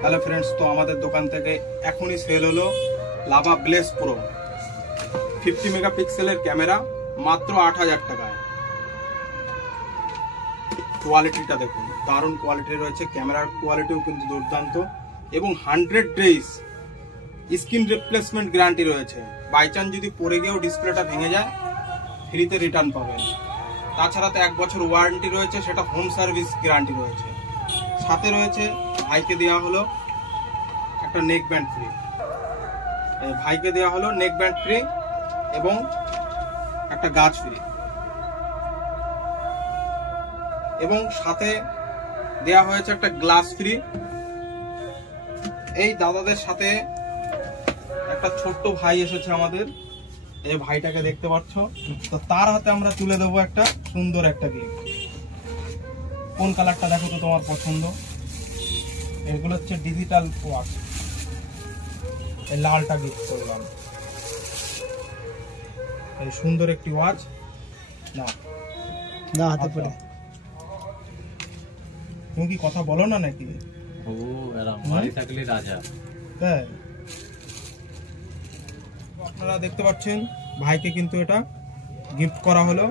তাহলে ফ্রেন্ডস, তো আমাদের দোকান থেকে এখনই সেল হলো লাভা ব্লেজ প্রো 50 মেগাপিক্সেলের ক্যামেরা মাত্র 8000 টাকায়। কোয়ালিটিটা দেখুন, দারুণ কোয়ালিটি রয়েছে, ক্যামেরার কোয়ালিটিও কিন্তু দুর্দান্ত এবং 100 ডেজ স্ক্রিন রিপ্লেসমেন্ট গ্যারান্টি রয়েছে। বাই চান্স যদি পড়ে গিয়েও ডিসপ্লেটা ভেঙে যায়, ফ্রিতে রিটার্ন পাবেন। তাছাড়া তো 1 বছর ওয়ারেন্টি রয়েছে, সেটা হোম সার্ভিস গ্যারান্টি রয়েছে। সাথে রয়েছে ভাইকে দেওয়া হলো একটা নেক ব্যান্ড ফ্রি, ভাইকে দেওয়া হলো নেক ব্যান্ড ফ্রি এবং একটা গাছ ফ্রি, এবং সাথে দেওয়া হয়েছে একটা গ্লাস ফ্রি। এই দাদাদের সাথে একটা ছোট্ট ভাই এসেছে আমাদের, এই ভাইটাকে দেখতে পাচ্ছ, তো তার হাতে আমরা তুলে দেবো একটা সুন্দর একটা গিফট। কোন কালারটা দেখো তো তোমার পছন্দ? এগুলো হচ্ছে ডিজিটাল ওয়াচ, এই লালটা গিফট করলাম। এই সুন্দর একটি ওয়াচ না হাতে পড়ে। তুমি কি কথা বলো না নাকি? ও এরকম মারি থাকলে রাজা। হ্যাঁ, আপনারা দেখতে পাচ্ছেন ভাইকে কিন্তু এটা গিফট করা হলো,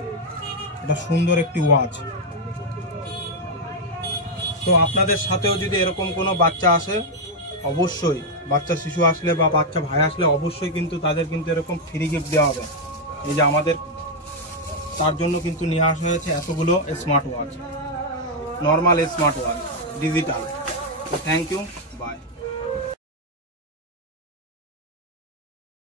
এটা সুন্দর একটি ওয়াচ। তো আপনাদের সাথেও যদি এরকম কোনো বাচ্চা আসে, অবশ্যই বাচ্চা শিশু আসলে বা বাচ্চা ভাই আসলে অবশ্যই কিন্তু তাদের কিন্তু এরকম ফ্রি গিফট দেওয়া হবে। এই যে আমাদের তার জন্য কিন্তু নিয়ে আসা হয়েছে এতগুলো smart watch, normal smart watch, digital. Thank you, by.